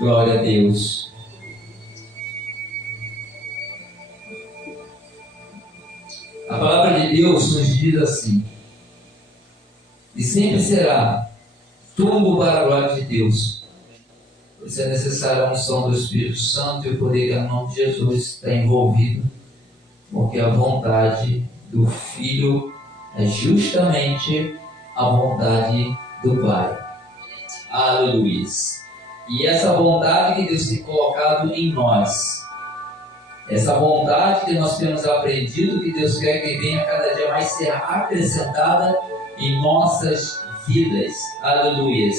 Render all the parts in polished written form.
Glória a Deus. A palavra de Deus nos diz assim: e sempre será tudo para a glória de Deus. Por isso é necessária a unção do Espírito Santo e o poder que, em nome de Jesus, está envolvido, porque a vontade do Filho é justamente a vontade do Pai. Aleluia. E essa vontade que Deus tem colocado em nós, essa vontade que nós temos aprendido, que Deus quer que venha cada dia mais ser acrescentada em nossas vidas. Aleluia.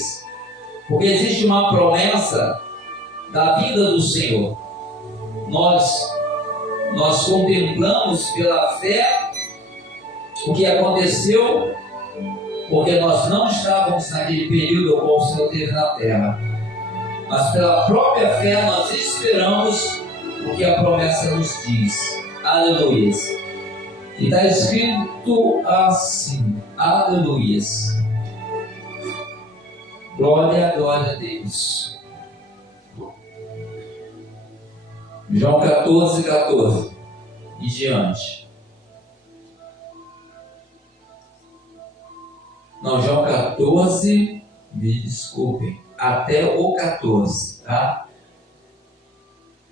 Porque existe uma promessa da vida do Senhor. Nós contemplamos pela fé o que aconteceu, porque nós não estávamos naquele período ao qual o Senhor teve na terra. Mas pela própria fé nós esperamos o que a promessa nos diz. Aleluia. E está escrito assim: aleluia. Glória, glória a Deus. João 14, 14 e diante. Não, João 14, me desculpem, até o 14, tá?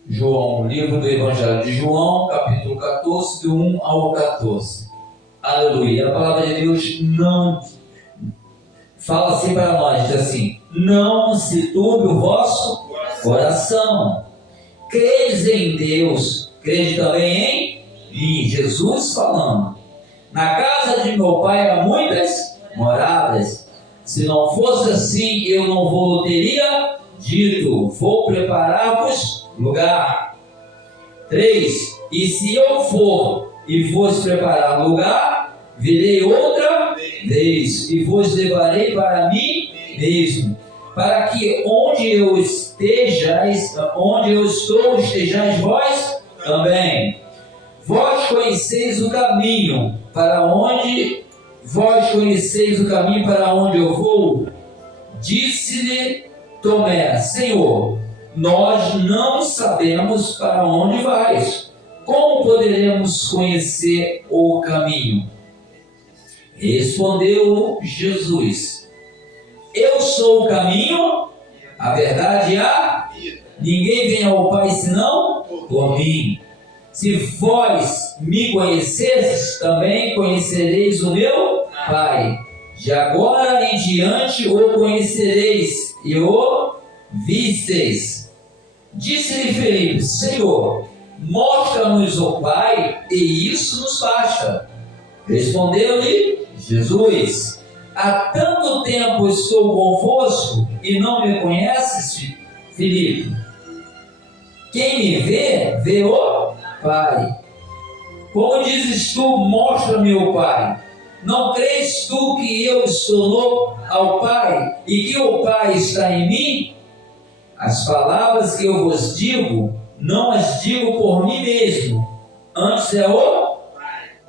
João, livro do Evangelho de João, capítulo 14, do 1 ao 14. Aleluia. A palavra de Deus não fala assim para nós, diz assim: não se turbe o vosso coração. Credes em Deus, crede também em mim. Jesus falando: na casa de meu pai há muitas moradas. Se não fosse assim, eu não vos teria dito: vou preparar-vos lugar. 3. E se eu for e vos preparar lugar, virei outra vez e vos levarei para mim mesmo, para que onde eu estou, estejais vós também. Vós conheceis o caminho para onde eu vou. Disse-lhe Tomé: Senhor, nós não sabemos para onde vais. Como poderemos conhecer o caminho? Respondeu Jesus: eu sou o caminho, a verdade e a vida. Ninguém vem ao Pai senão por mim. Se vós me conhecesseis, também conhecereis o meu Pai. De agora em diante o conhecereis e o visteis. Disse-lhe Filipe: Senhor, mostra-nos o Pai, e isso nos basta. Respondeu-lhe Jesus: há tanto tempo estou convosco e não me conheces, Filipe? Quem me vê, vê o Pai. Como dizes tu: mostra-me o Pai? Não crês tu que eu estou ao Pai e que o Pai está em mim? As palavras que eu vos digo, não as digo por mim mesmo, antes é o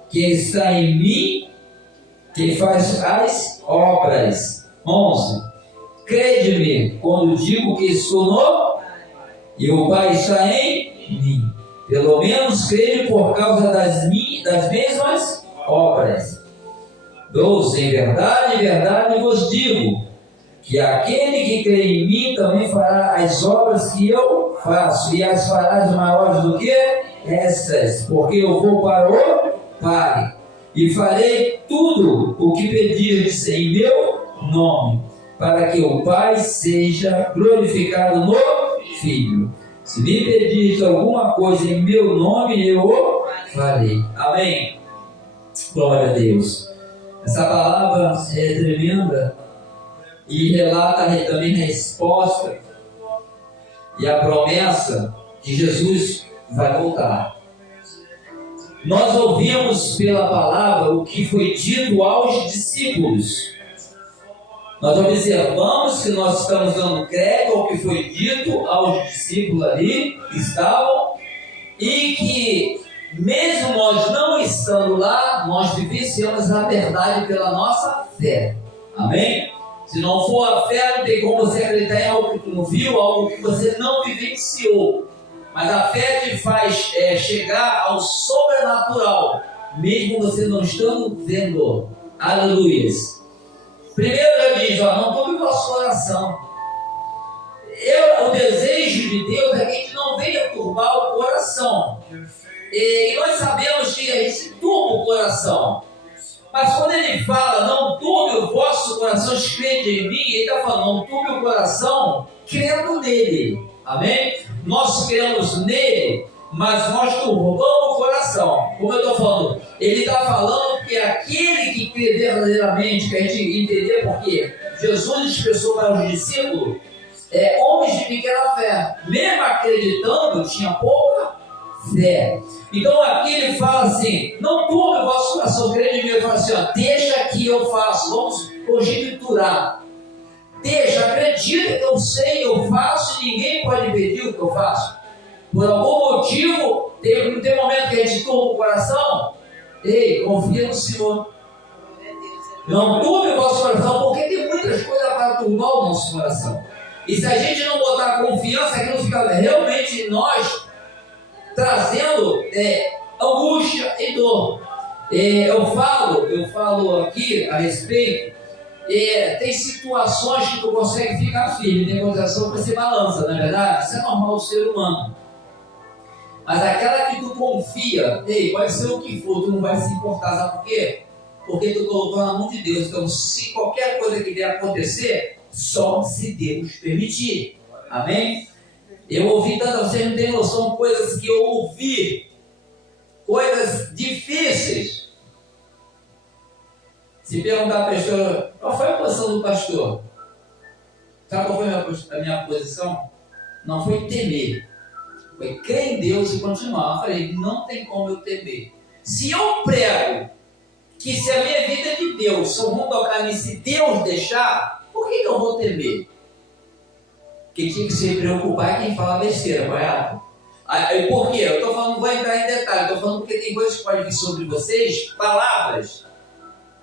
que está em mim que faz as obras. 11. Crede-me quando digo que estou no e o Pai está em mim. Pelo menos crede por causa das mesmas obras. 12. Em verdade vos digo, que aquele que crê em mim também fará as obras que eu faço, e as farás maiores do que estas, porque eu vou para o Pai, e farei tudo o que pedirdes em meu nome, para que o Pai seja glorificado no Filho. Se me pedirdes alguma coisa em meu nome, eu o farei. Amém. Glória a Deus. Essa palavra é tremenda e relata também a resposta e a promessa que Jesus vai voltar. Nós ouvimos pela palavra o que foi dito aos discípulos. Nós observamos que nós estamos dando crédito ao que foi dito aos discípulos ali que estavam, e que mesmo nós não estando lá, nós vivenciamos a verdade pela nossa fé. Amém? Se não for a fé, não tem como você acreditar em algo que tu não viu, algo que você não vivenciou. Mas a fé te faz chegar ao sobrenatural, mesmo você não estando vendo. Aleluia. Primeiro ele diz, não turbe o vosso coração. O desejo de Deus é que a gente não venha turbar o coração. E nós sabemos que a gente turba o coração. Mas quando ele fala, não turbe o vosso coração, crede em mim, ele está falando, não turbe o coração, crendo nele. Amém? Nós cremos nele, mas nós turbamos o coração. Como eu estou falando, ele está falando que aquele que crê verdadeiramente, que a gente entender porque Jesus expressou para os discípulos, homens de pequena fé, mesmo acreditando, tinha pouca fé. Então aqui ele fala assim, não turbe o vosso coração, crede em mim. Ele fala assim, deixa que eu faço, vamos conjecturar. Deixa, acredita que eu sei, eu faço e ninguém pode impedir o que eu faço. Por algum motivo, tem momento que a gente turba o coração. Ei, confia no Senhor. Não turbe o vosso coração, porque tem muitas coisas para turbar o nosso coração. E se a gente não botar confiança, aquilo fica realmente em nós, trazendo angústia e dor. Eu falo aqui a respeito. Tem situações que tu consegue ficar firme, tem situação que você balança, não é verdade? Isso é normal do ser humano. Mas aquela que tu confia, pode ser o que for, tu não vai se importar, sabe por quê? Porque tu colocou na mão de Deus. Então, se qualquer coisa que vier acontecer, só se Deus permitir. Amém? Eu ouvi tanto, vocês não têm noção, coisas que eu ouvi, coisas difíceis. Se perguntar para a pastora, qual foi a posição do pastor? Sabe qual foi a minha posição? Não foi temer, foi crer em Deus e continuar. Eu falei, não tem como eu temer. Se eu prego que se a minha vida é de Deus, se eu vou tocar em mim, se Deus deixar, por que eu vou temer? Quem tinha que se preocupar é quem fala besteira, correto? Por quê? Eu estou falando, não vou entrar em detalhe, estou falando porque tem coisas que podem vir sobre vocês, palavras,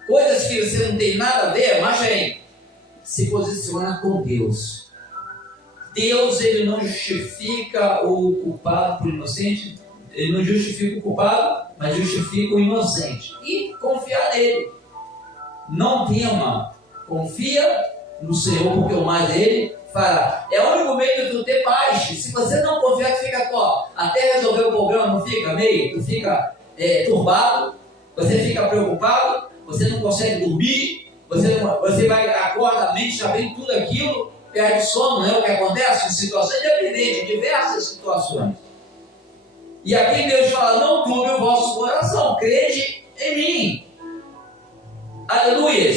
coisas que você não tem nada a ver, mas vem, se posiciona com Deus. Deus, ele não justifica o culpado por inocente, ele não justifica o culpado, mas justifica o inocente. E confiar nele. Não tema, confia no Senhor, porque o mais ele fará. É o único meio de tu ter paz. Se você não confiar, tu fica até resolver o problema, não fica meio, tu fica turbado, você fica preocupado, você não consegue dormir, você vai, acorda, a mente já vem tudo aquilo, perde sono, não é o que acontece? Situações independentes, diversas situações. E aqui Deus fala, não turbe o vosso coração, crede em mim. Aleluia.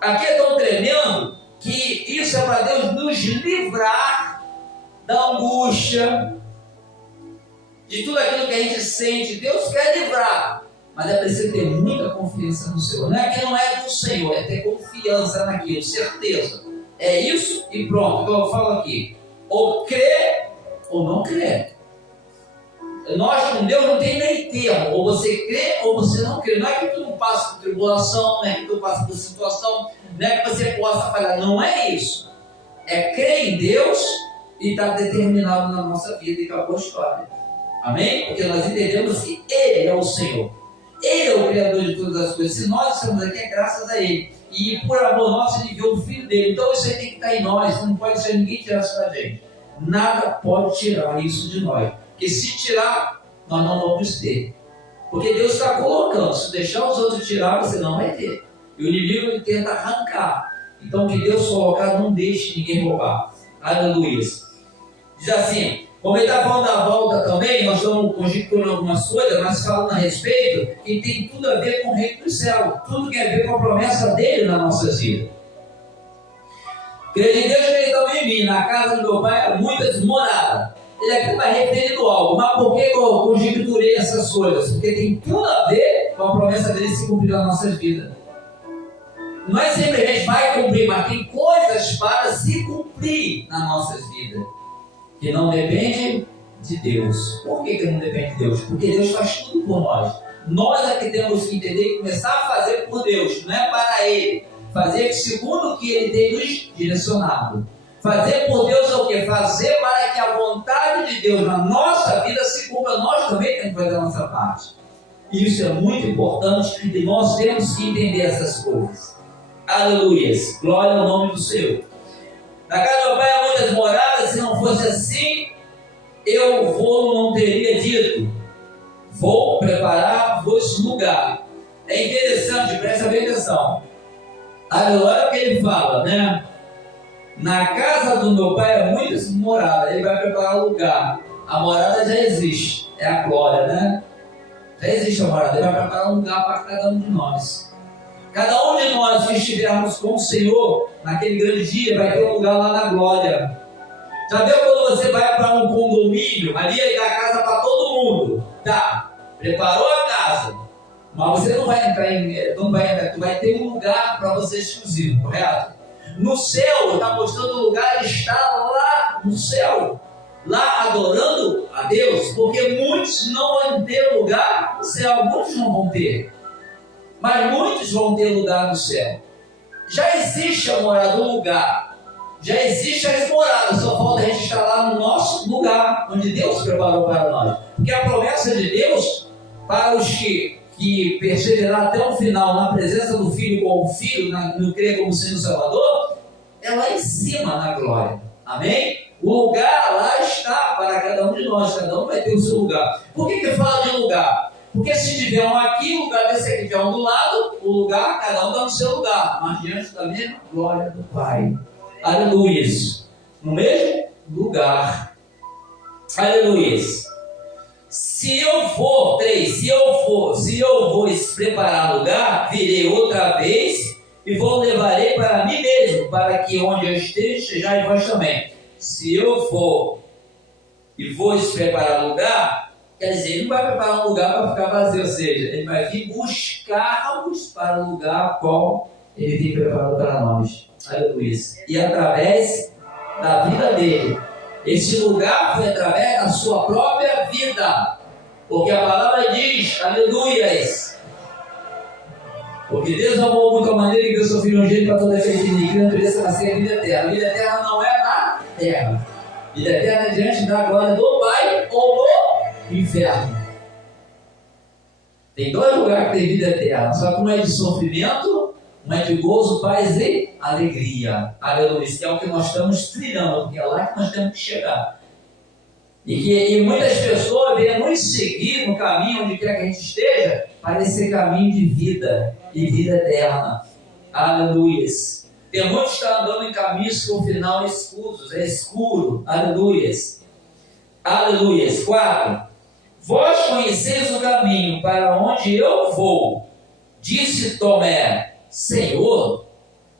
Aqui é tão tremendo que isso é para Deus nos livrar da angústia, de tudo aquilo que a gente sente. Deus quer livrar, mas é preciso ter muita confiança no Senhor. Não é que não é do Senhor, é ter confiança naquilo, certeza. É isso e pronto. Então eu falo aqui, ou crê ou não crê. Nós com Deus não tem meio termo, ou você crê ou você não crê. Não é que tu não passa por tribulação, não é que tu passa por situação, não é que você possa falhar, não é isso. É crer em Deus e estar determinado na nossa vida e acabou a história. Amém? Porque nós entendemos que Ele é o Senhor, Ele é o Criador de todas as coisas. Se nós estamos aqui é graças a Ele, e por amor nosso Ele enviou o Filho dele. Então isso aí tem que estar em nós, não pode ser ninguém tirar isso da gente. Nada pode tirar isso de nós. Porque se tirar, nós não vamos ter. Porque Deus está colocando. Se deixar os outros tirar, você não vai ter. E o inimigo ele tenta arrancar. Então, que Deus colocar, não deixe ninguém roubar. Aleluia. Diz assim, como ele está falando da volta também, nós estamos conjecturando algumas coisas, mas falando a respeito, que tem tudo a ver com o reino do céu. Tudo tem a ver com a promessa dele nas nossas vidas. Crede em Deus, ele também em mim. Na casa do meu pai há muitas moradas. Ele aqui está referindo algo, mas por que eu conjecturei essas coisas? Porque tem tudo a ver com a promessa dele se cumprir nas nossas vidas. Não é sempre a gente vai cumprir, mas tem coisas para se cumprir nas nossas vidas, que não depende de Deus. Por que não depende de Deus? Porque Deus faz tudo por nós. Nós é que temos que entender e começar a fazer por Deus, não é para Ele. Fazer segundo o que Ele tem nos direcionado. Fazer por Deus é o quê? Fazer para que a vontade de Deus na nossa vida se cumpra. Nós também temos que fazer a nossa parte. E isso é muito importante e nós temos que entender essas coisas. Aleluias. Glória ao nome do Senhor. Na casa do meu pai há muitas moradas. Se não fosse assim, eu não teria dito. Vou preparar-vos lugar. É interessante, presta bem atenção. Olha o que ele fala, né? Na casa do meu pai há muitas moradas. Ele vai preparar o lugar. A morada já existe. É a glória, né? Já existe a morada. Ele vai preparar um lugar para cada um de nós. Cada um de nós que estivermos com o Senhor naquele grande dia vai ter um lugar lá na glória. Já viu quando você vai para um condomínio, ali dá casa para todo mundo? Tá, preparou a casa, mas você não vai entrar, tu vai ter um lugar para você exclusivo, correto? No céu, está mostrando o lugar, está lá no céu, lá adorando a Deus, porque muitos não vão ter lugar no céu, muitos não vão ter, mas muitos vão ter lugar no céu. Já existe a morada do lugar, já existem as moradas, só falta a gente estar lá no nosso lugar, onde Deus preparou para nós, porque a promessa de Deus para os que perseverar até o final na presença do Filho com o Filho, no crer como sendo Salvador, é lá em cima na glória. Amém? O lugar lá está para cada um de nós, cada um vai ter o seu lugar. Por que fala de lugar? Porque se tiver um aqui, o lugar desse aqui, tiver um do lado, o lugar, cada um está no seu lugar, mas diante da mesma glória do Pai. Aleluia. No mesmo lugar. Aleluia. Se eu for preparar lugar, virei outra vez e levarei para mim mesmo, para que onde eu esteja, estejais vós também. Se eu for e vou preparar lugar, quer dizer, ele não vai preparar um lugar para ficar vazio, ou seja, ele vai vir buscar-nos para o lugar qual ele tem preparado para nós. Aleluia. E através da vida dele, esse lugar foi através da sua própria vida, porque a palavra diz, aleluias, porque Deus amou muito a maneira que deu seu Filho unigênito para toda a efeito de Cristo, mereça nascer a vida eterna. A vida eterna não é na terra, a vida eterna é diante da glória do Pai ou no inferno. Tem dois lugares que tem vida eterna, só que um é de sofrimento, um é de gozo, paz e alegria. Aleluia, que é o que nós estamos trilhando, porque é lá que nós temos que chegar. E muitas pessoas vêm nos seguir no caminho onde quer que a gente esteja, para esse caminho de vida e vida eterna. Aleluia. Tem muitos que estão andando em caminhos com o final escuros, é escuro. Aleluia. Aleluia. 4. Vós conheceis o caminho para onde eu vou. Disse Tomé, Senhor,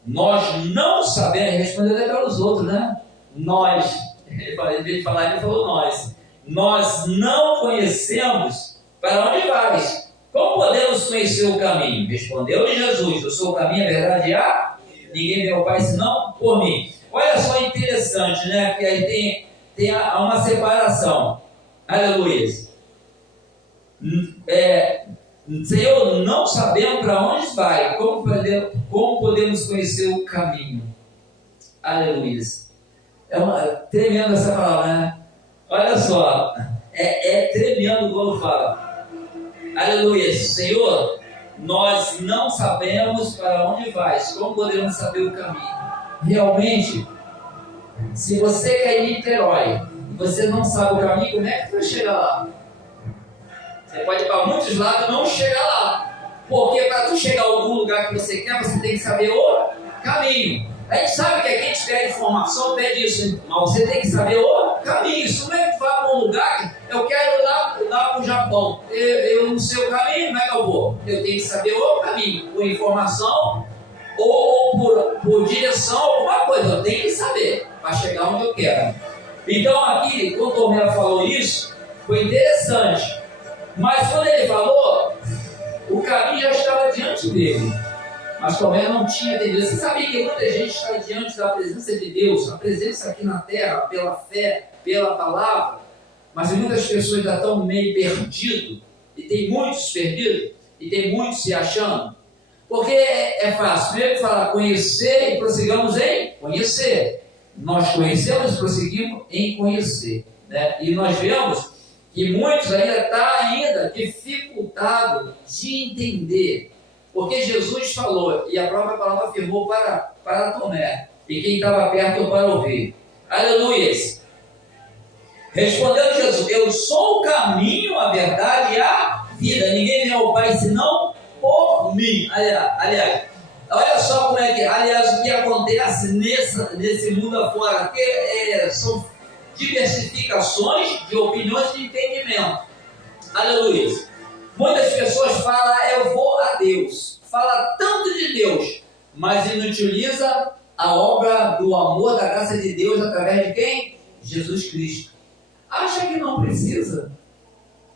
nós não sabemos. Respondeu até para os outros, né? Nós. Em vez de falar, ele falou nós. Nós não conhecemos para onde vais. Como podemos conhecer o caminho? Respondeu-lhe Jesus, eu sou o caminho, a verdade e a... Ninguém vê ao Pai senão por mim. Olha só, interessante, né? Que aí tem uma separação. Aleluia. Senhor, não sabemos para onde vai. Como podemos conhecer o caminho? Aleluia. Tremendo essa palavra, né? Olha só, é tremendo quando fala. Aleluia, Senhor, nós não sabemos para onde vais, como podemos saber o caminho? Realmente, se você quer ir em Niterói e você não sabe o caminho, como é que você vai chegar lá? Você pode ir para muitos lados e não chegar lá, porque para tu chegar a algum lugar que você quer, você tem que saber o caminho. A gente sabe que aqui a gente pede informação, pede isso, mas você tem que saber o caminho. Isso não é que tu vai para um lugar, eu quero ir lá para o Japão, eu não sei o caminho, como é que eu vou? Eu tenho que saber o caminho, por informação ou por direção, alguma coisa, eu tenho que saber para chegar onde eu quero. Então aqui, quando o Tomé falou isso, foi interessante, mas quando ele falou, o caminho já estava diante dele. Mas Tomé não tinha entendido. Você sabia que muita gente está diante da presença de Deus, a presença aqui na terra, pela fé, pela palavra, mas muitas pessoas ainda estão meio perdidas, e tem muitos perdidos, e tem muitos se achando. Porque é fácil. Primeiro falar conhecer e prossigamos em conhecer. Nós conhecemos e prosseguimos em conhecer. Né? E nós vemos que muitos ainda estão dificultados de entender. Porque Jesus falou, e a própria palavra afirmou para Tomé, e quem estava perto para ouvir. Aleluias! Respondeu Jesus: eu sou o caminho, a verdade e a vida. Ninguém vem ao Pai senão por mim. Aliás, olha só como é que, o que acontece nesse mundo afora, porque são diversificações de opiniões de entendimento. Aleluia. Muitas pessoas falam, eu vou a Deus. Fala tanto de Deus, mas inutiliza a obra do amor, da graça de Deus através de quem? Jesus Cristo. Acha que não precisa.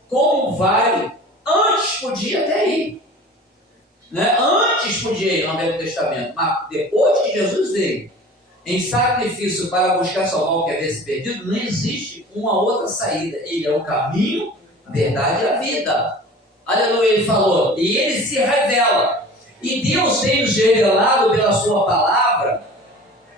Como vai? Antes podia até ir. Né? Antes podia ir no Velho Testamento, mas depois que Jesus veio em sacrifício para buscar salvar o que havia se perdido, não existe uma outra saída. Ele é o caminho, a verdade e a vida. Aleluia, ele falou. E ele se revela. E Deus tem nos revelado pela sua palavra,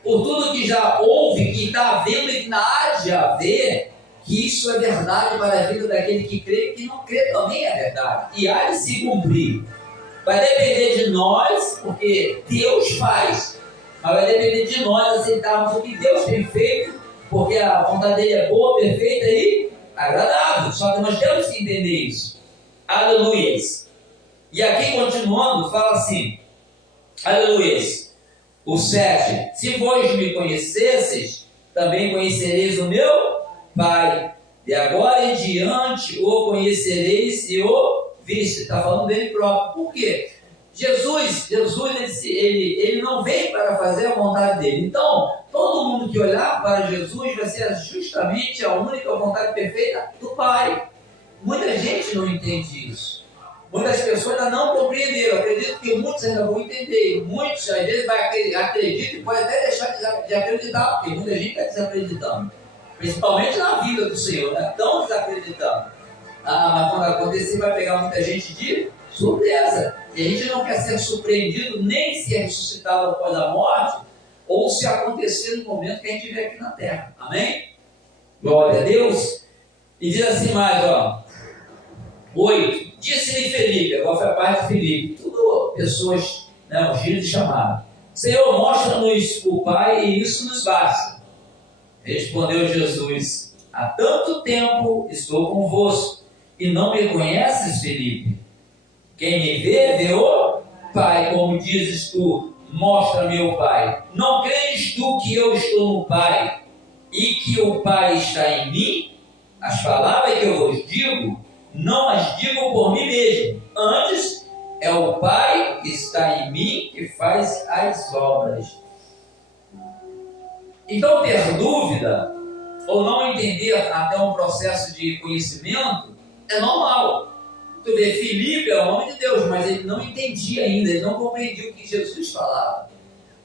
por tudo que já houve, que está havendo e que ainda há de haver, que isso é verdade para a vida daquele que crê, e que não crê também é verdade. E há de se cumprir. Vai depender de nós, porque Deus faz. Mas vai depender de nós aceitarmos o que Deus tem feito, porque a vontade dele é boa, perfeita e agradável. Só que nós temos que entender isso. Aleluia. E aqui continuando, fala assim, aleluia, o 7, se vós me conhecesseis, também conhecereis o meu Pai, de agora em diante o conhecereis e o viste. Está falando dele próprio. Por quê? Jesus ele não veio para fazer a vontade dele. Então, todo mundo que olhar para Jesus vai ser justamente a única vontade perfeita do Pai. Muita gente não entende isso. Muitas pessoas ainda não compreenderam. Acredito que muitos ainda vão entender. Muitos, às vezes, acreditam e pode até deixar de acreditar, porque muita gente está desacreditando. Principalmente na vida do Senhor, né? Estão desacreditando. Mas quando acontecer, vai pegar muita gente de surpresa. E a gente não quer ser surpreendido nem se é ressuscitado após a morte, ou se acontecer no momento que a gente estiver aqui na terra. Amém? Glória a Deus. E diz assim mais, 8. Disse-lhe Felipe, agora foi a parte de Felipe, tudo pessoas, né, ungidas e chamadas. Senhor, mostra-nos o Pai e isso nos basta. Respondeu Jesus: há tanto tempo estou convosco e não me conheces, Felipe? Quem me vê o Pai, como dizes tu, mostra-me o Pai. Não crês tu que eu estou no Pai e que o Pai está em mim? As palavras que eu vos digo, não as digo por mim mesmo. Antes, é o Pai que está em mim que faz as obras. Então, ter dúvida ou não entender até um processo de conhecimento é normal. Tu vê, Filipe é o nome de Deus, mas ele não entendia ainda, ele não compreendia o que Jesus falava.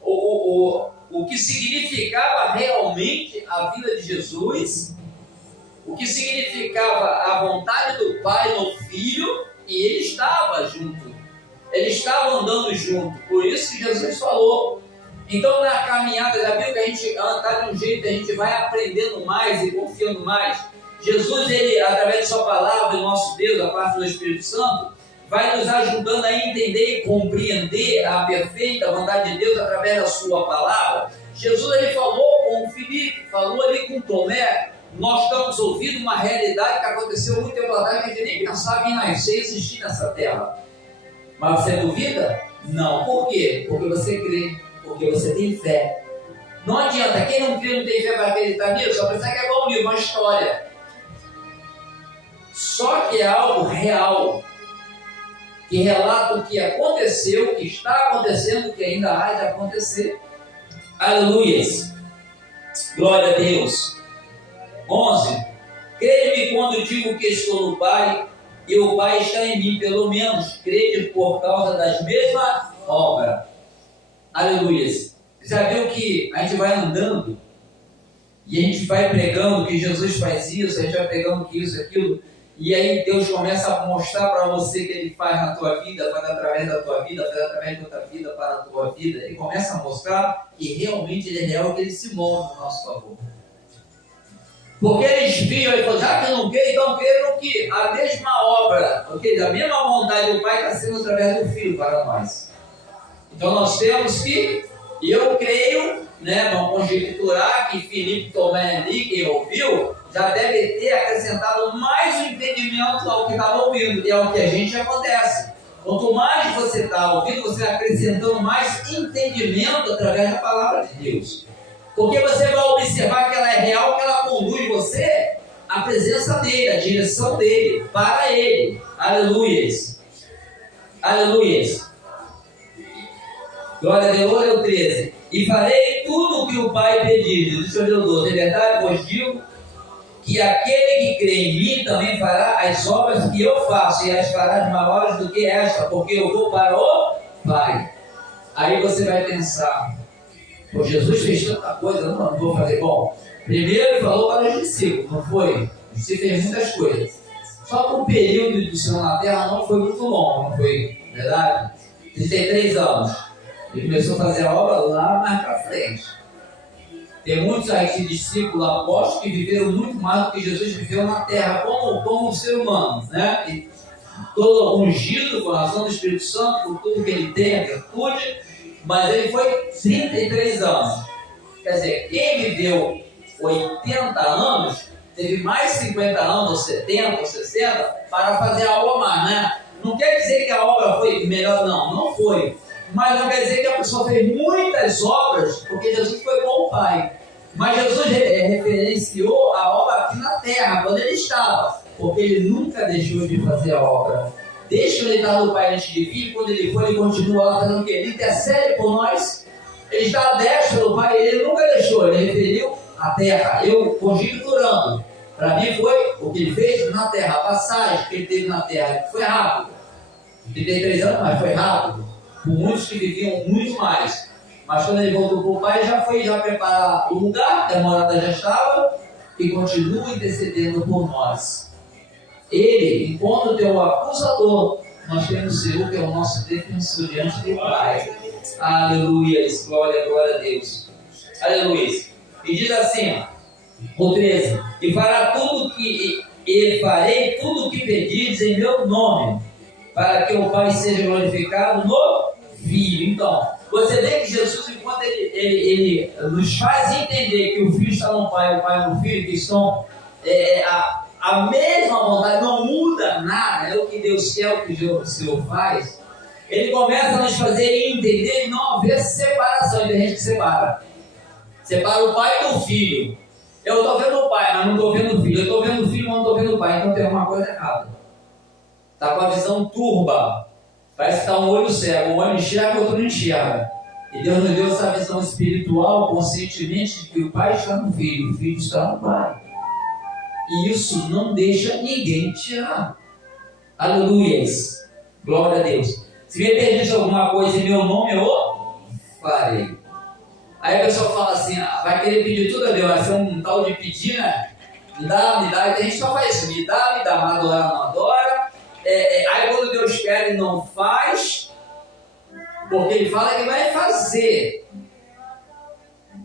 O que significava realmente a vida de Jesus, o que significava a vontade do Pai no Filho, e ele estava junto, ele estava andando junto. Por isso que Jesus falou. Então, na caminhada, já viu que a gente está de um jeito, a gente vai aprendendo mais e confiando mais. Jesus, ele, através de sua palavra, o nosso Deus, a parte do Espírito Santo, vai nos ajudando a entender e compreender a perfeita vontade de Deus através da sua palavra. Jesus, ele falou com Filipe, falou ali com Tomé. Nós estamos ouvindo uma realidade que aconteceu muito tempo atrás, que a gente nem pensava em nascer e existir nessa terra. Mas você duvida? Não. Por quê? Porque você crê, porque você tem fé. Não adianta, quem não crê, não tem fé para acreditar nisso, só pensar que é igual um livro, uma história. Só que é algo real, que relata o que aconteceu, o que está acontecendo, o que ainda há de acontecer. Aleluias. Glória a Deus. 11. Crede-me quando digo que estou no Pai e o Pai está em mim, pelo menos crede por causa das mesmas obras. Aleluias. Já viu que a gente vai andando e a gente vai pregando que Jesus faz isso, a gente vai pregando que isso, aquilo, E aí Deus começa a mostrar para você que Ele faz na tua vida, faz através da tua vida, faz através da outra vida, para a tua vida. Ele começa a mostrar que realmente Ele é real, que Ele se move no nosso favor. Porque eles viam, ele falou, já que eu não creio, então creio que a mesma obra, a mesma vontade do Pai está sendo através do Filho para nós. Então nós temos que, eu creio, vamos conjecturar que Filipe Tomé ali, quem ouviu, já deve ter acrescentado mais o entendimento ao que estava ouvindo, e é o que a gente acontece. Quanto mais você está ouvindo, você vai acrescentando mais entendimento através da palavra de Deus. Porque você vai observar que ela é real, que ela conduz você à presença dele, à direção dele, para ele. Aleluias. Aleluias. Glória a Deus, glória ao 13. E farei tudo o que o Pai pedir. Deixa eu ler o 12. De verdade vos digo que aquele que crê em mim também fará as obras que eu faço, e as fará de maiores do que esta, porque eu vou para o Pai. Aí você vai pensar, pô, Jesus fez tanta coisa, não vou fazer. Bom, primeiro ele falou para os discípulos, não foi? Os discípulos fez muitas coisas. Só que o período do Senhor na Terra não foi muito longo, não foi verdade? 33 anos. Ele começou a fazer a obra lá mais para frente. Tem muitos aqui discípulos apóstolos que viveram muito mais do que Jesus viveu na Terra, como um ser humano, né? E todo ungido com a ação do Espírito Santo, por tudo que ele tem, a virtude. Mas ele foi 33 anos. Quer dizer, quem viveu 80 anos, teve mais 50 anos, ou 70, ou 60, para fazer a obra mais, né? Não quer dizer que a obra foi melhor, não foi. Mas não quer dizer que a pessoa fez muitas obras, porque Jesus foi com o Pai. Mas Jesus referenciou a obra aqui na terra, quando ele estava, porque ele nunca deixou de fazer a obra. Desde que ele estava no Pai antes de vir, quando ele foi, ele continua lá fazendo o quê? Ele intercede por nós, ele está à destra do Pai, ele nunca deixou, ele referiu a terra. Eu conjecturando, para mim foi o que ele fez na terra, a passagem que ele teve na terra, foi rápido. 33 anos, mas foi rápido. Por muitos que viviam muito mais. Mas quando ele voltou para o Pai, já foi preparar o lugar, que a morada já estava, e continua intercedendo por nós. Ele, enquanto teu acusador, nós temos o Senhor, que é o nosso defensor diante do Pai. Aleluia, glória, glória a Deus. Aleluia. E diz assim, o 13, e farei tudo o que pedires em meu nome, para que o Pai seja glorificado no Filho. Então, você vê que Jesus, enquanto ele nos faz entender que o Filho está no Pai, o Pai no Filho, que estão a mesma vontade, não muda nada, é o que Deus quer, o que o Senhor faz. Ele começa a nos fazer entender e não haver separação. Tem gente que separa o Pai do Filho. Eu estou vendo o Pai, mas não estou vendo o Filho. Eu estou vendo o Filho, mas não estou vendo o Pai. Então tem uma coisa errada. Está com a visão turba. Parece que está um olho cego. Um olho enxerga, o outro não enxerga. E Deus nos deu essa visão espiritual, conscientemente, de que o Pai está no Filho, o Filho está no Pai. E isso não deixa ninguém tirar. Aleluias. Glória a Deus. Se me pedisse alguma coisa em meu nome, eu farei. Aí a pessoa fala assim, vai querer pedir tudo a Deus, vai ser um tal de pedir, né? Me dá, e a gente só faz isso, me dá, mas adorar não adora. Aí quando Deus quer, ele não faz, porque ele fala que vai fazer.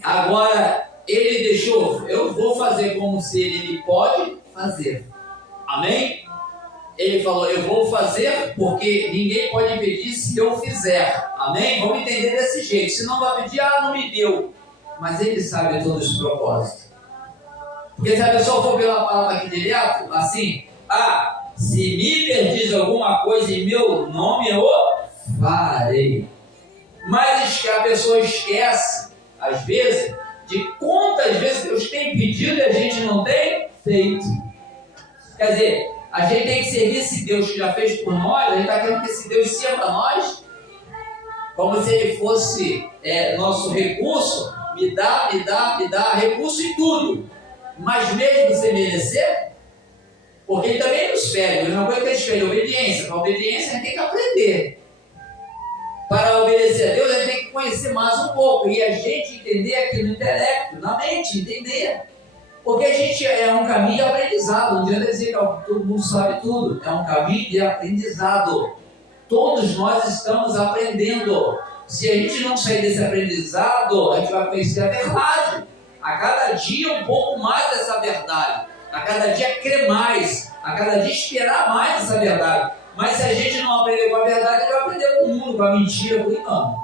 Agora, ele deixou, eu vou fazer como se ele pode fazer. Amém? Ele falou, eu vou fazer porque ninguém pode impedir se eu fizer. Amém? Vamos entender desse jeito. Se não vai pedir, não me deu. Mas ele sabe todos os propósitos. Porque se a pessoa for pela palavra aqui direto, assim, se me pedis alguma coisa em meu nome, eu farei. Mas a pessoa esquece, às vezes, de quantas vezes Deus tem pedido e a gente não tem feito. Quer dizer, a gente tem que servir esse Deus que já fez por nós, a gente está querendo que esse Deus sirva a nós, como se ele fosse nosso recurso, me dá, recurso em tudo. Mas mesmo sem merecer, porque ele também nos pede, a mesma coisa que ele pede, obediência. Para a obediência a gente tem que aprender. Para obedecer a Deus, a gente tem que conhecer mais um pouco. E a gente entender aqui no intelecto, na mente, entender. Porque a gente é um caminho de aprendizado. Não adianta dizer que todo mundo sabe tudo. É um caminho de aprendizado. Todos nós estamos aprendendo. Se a gente não sair desse aprendizado, a gente vai conhecer a verdade. A cada dia um pouco mais dessa verdade. A cada dia crer mais. A cada dia esperar mais essa verdade. Mas se a gente não aprender com a verdade, a gente vai aprender com o mundo, com a mentira, com o engano.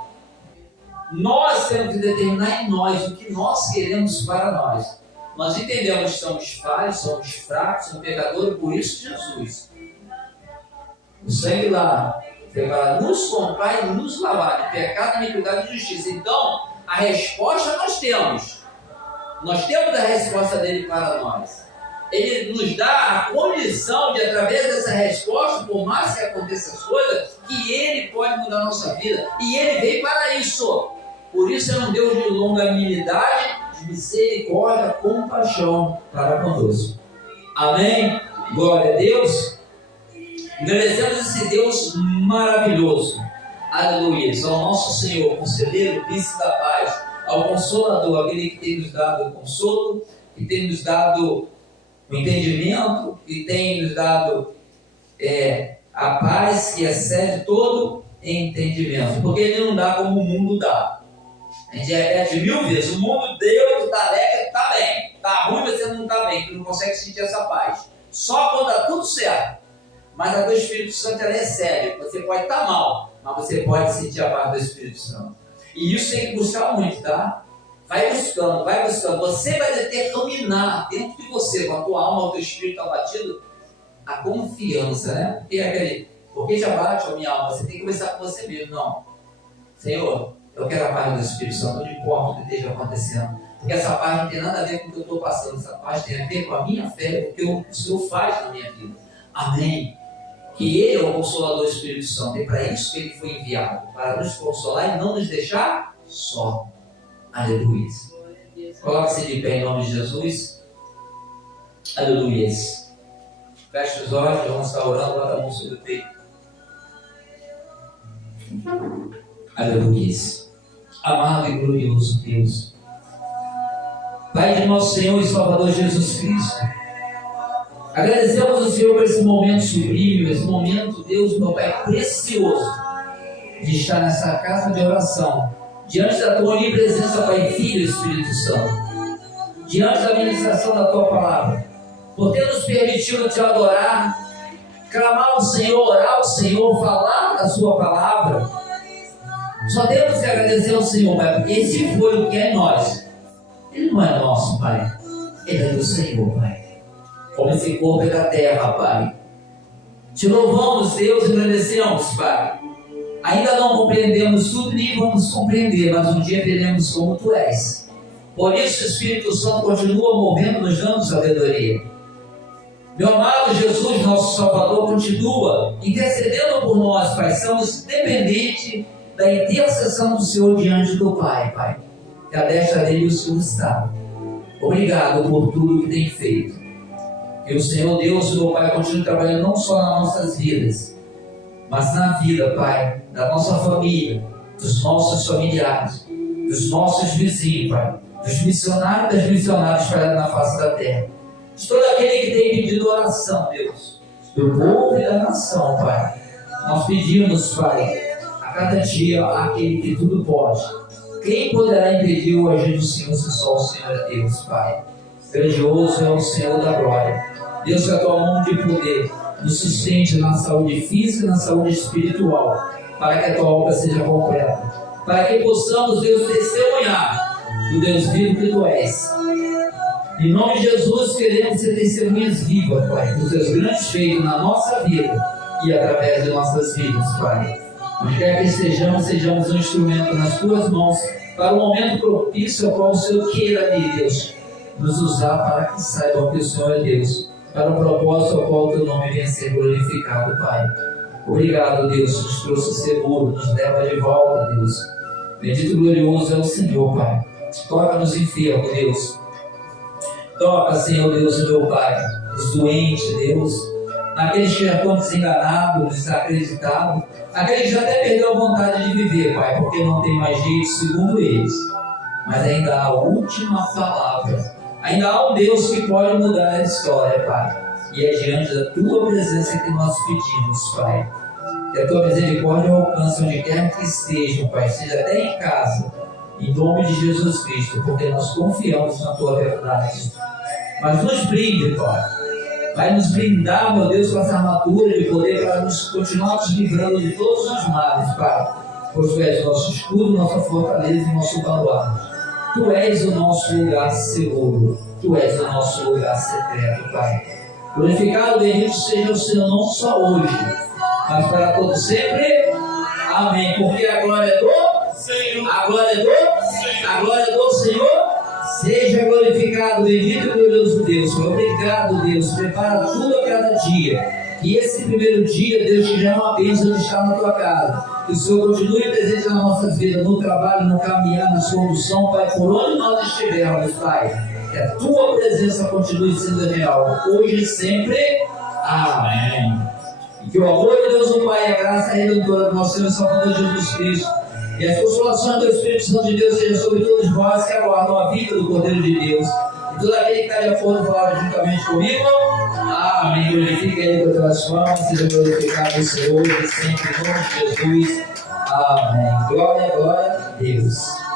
Nós temos que determinar em nós o que nós queremos para nós. Nós entendemos que somos falhos, somos fracos, somos pecadores, por isso Jesus. O sangue lá foi para nos comprar e nos lavar de pecado, iniquidade e justiça. Então, a resposta nós temos. Nós temos a resposta dele para nós. Ele nos dá a condição de, através dessa resposta, por mais que aconteça as coisas, que ele pode mudar a nossa vida. E ele veio para isso. Por isso é um Deus de longanimidade, de misericórdia, compaixão para conosco. Amém? Glória a Deus. Agradecemos esse Deus maravilhoso. Aleluia. Ao nosso Senhor, conselheiro, príncipe da paz, ao Consolador, aquele que tem nos dado o consolo, que tem nos dado o entendimento, que tem nos dado a paz que excede todo entendimento. Porque Ele não dá como o mundo dá. A gente repete 1000 vezes: o mundo deu, tu está alegre, está bem. Está ruim, você não está bem, tu não consegue sentir essa paz. Só quando está tudo certo. Mas a do Espírito Santo, ela é séria. Você pode estar mal, mas você pode sentir a paz do Espírito Santo. E isso tem que buscar muito, tá? Vai buscando, vai buscando. Você vai determinar dentro de você, com a tua alma, o teu espírito abatido, a confiança, né? Porque te abate a minha alma. Você tem que começar com você mesmo. Não. Senhor, eu quero a paz do Espírito Santo, não importa o que esteja acontecendo. Porque essa paz não tem nada a ver com o que eu estou passando. Essa paz tem a ver com a minha fé, com o que o Senhor faz na minha vida. Amém. Que Ele é o Consolador do Espírito Santo. É para isso que Ele foi enviado. Para nos consolar e não nos deixar só. Aleluia. Coloque-se de pé em nome de Jesus. Aleluia. Feche os olhos, vamos estar orando, bota a mão sobre o peito. Aleluia. Amado e glorioso Deus, Pai de nosso Senhor e Salvador Jesus Cristo, agradecemos ao Senhor por esse momento sublime, esse momento, Deus, meu Pai, precioso, de estar nessa casa de oração, diante da Tua onipresença, Pai, Filho e Espírito Santo, diante da ministração da Tua palavra, por ter nos permitido Te adorar, clamar ao Senhor, orar ao Senhor, falar da Sua palavra. Só temos que agradecer ao Senhor, Pai, porque esse foi o que é nós. Ele não é nosso, Pai. Ele é do Senhor, Pai. Como esse corpo é da terra, Pai. Te louvamos, Deus, e agradecemos, Pai. Ainda não compreendemos tudo, nem vamos compreender, mas um dia veremos como Tu és. Por isso o Espírito Santo continua movendo, nos dando sabedoria. Meu amado Jesus, nosso Salvador, continua intercedendo por nós, Pai. Somos dependentes da intercessão do Senhor diante do Pai, Pai. Que a destra dele o Senhor está. Obrigado por tudo que tem feito. Que o Senhor Deus, meu Pai, continue trabalhando não só nas nossas vidas, mas na vida, Pai, da nossa família, dos nossos familiares, dos nossos vizinhos, Pai, dos missionários e das missionárias espalhados na face da terra, de todo aquele que tem pedido oração, Deus, do povo e da nação, Pai. Nós pedimos, Pai, a cada dia aquele que tudo pode. Quem poderá impedir o agir do Senhor se só o Senhor é Deus, Pai? Grandioso é o Senhor da glória. Deus, que a Tua mão de poder nos sustente na saúde física e na saúde espiritual, para que a Tua obra seja completa, para que possamos, Deus, testemunhar do Deus vivo que Tu és. Em nome de Jesus, queremos ser testemunhas vivas, Pai, dos Teus grandes feitos na nossa vida e através de nossas vidas, Pai. Onde quer que estejamos, sejamos um instrumento nas Tuas mãos para o momento propício ao qual o Senhor queira, Deus, nos usar para que saibam que o Senhor é Deus, para o propósito ao qual o Teu nome venha a ser glorificado, Pai. Obrigado, Deus, nos trouxe seguro, nos leva de volta, Deus. Bendito e glorioso é o Senhor, Pai. Toca nos enfermos, Deus. Toca, Senhor Deus, o meu Pai, os doentes, Deus, naqueles que já estão desenganados, desacreditados, aqueles que já até perderam a vontade de viver, Pai, porque não tem mais jeito segundo eles. Mas ainda há a última palavra, Ainda há um Deus que pode mudar a história, Pai. E é diante da Tua presença que nós pedimos, Pai. Que a Tua misericórdia alcance onde quer que estejam, Pai, seja até em casa, em nome de Jesus Cristo, porque nós confiamos na Tua verdade. Mas nos brinde, Pai. Vai nos blindar, meu Deus, com essa armadura de poder para nos continuar nos livrando de todos os males, Pai. Pois Tu és o nosso escudo, nossa fortaleza e nosso baluarte. Tu és o nosso lugar seguro. Tu és o nosso lugar secreto, Pai. Glorificado, bendito seja o Senhor, não só hoje, mas para todo sempre. Amém. Porque a glória é do Senhor. A glória é do Senhor. A glória é do Senhor. Seja glorificado, bendito e glorioso Deus. Obrigado, Deus. Prepara tudo a cada dia. Que esse primeiro dia, Deus, te dê uma bênção de estar na tua casa. Que o Senhor continue presente nas nossas vidas, no trabalho, no caminhar, na condução, Pai, por onde nós estivermos, Pai. Que a tua presença continue sendo real, hoje e sempre. Amém. E que o amor de Deus, o Pai, e a graça redentora do nosso Senhor e Salvador Jesus Cristo, e as consolações do Espírito Santo de Deus sejam sobre todos vós que aguardam a vida do Cordeiro de Deus. E todo aquele que está de acordo falar juntamente comigo. Amém. Glorifique Ele com as tuas mãos, seja glorificado o Senhor e sempre em nome de Jesus. Amém. Glória a Deus.